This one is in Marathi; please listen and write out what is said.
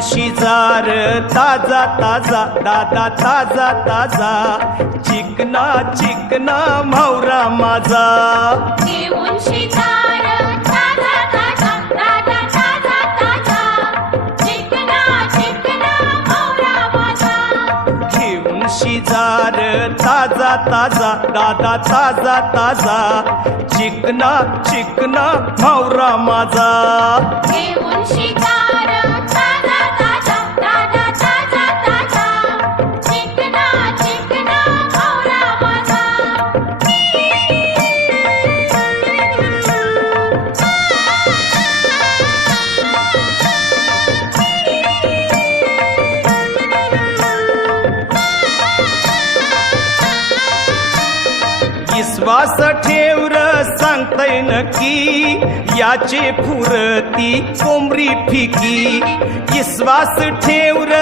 शिजार ताजा ताजा दादा ताजा ताजा. चिकना चिकना मावरा माझा. घेऊन शिकार ताजा ताजा ताजा ताजा ताजा. चिकना चिकना मावरा माझा. घेऊन शिजार ताजा ताजा दादा ताजा ताजा. चिकना चिकना मावरा माझा. विश्वास ठेवर सांगताय नक्की याचे फुरती कोंबरी फिकी. विश्वास ठेवर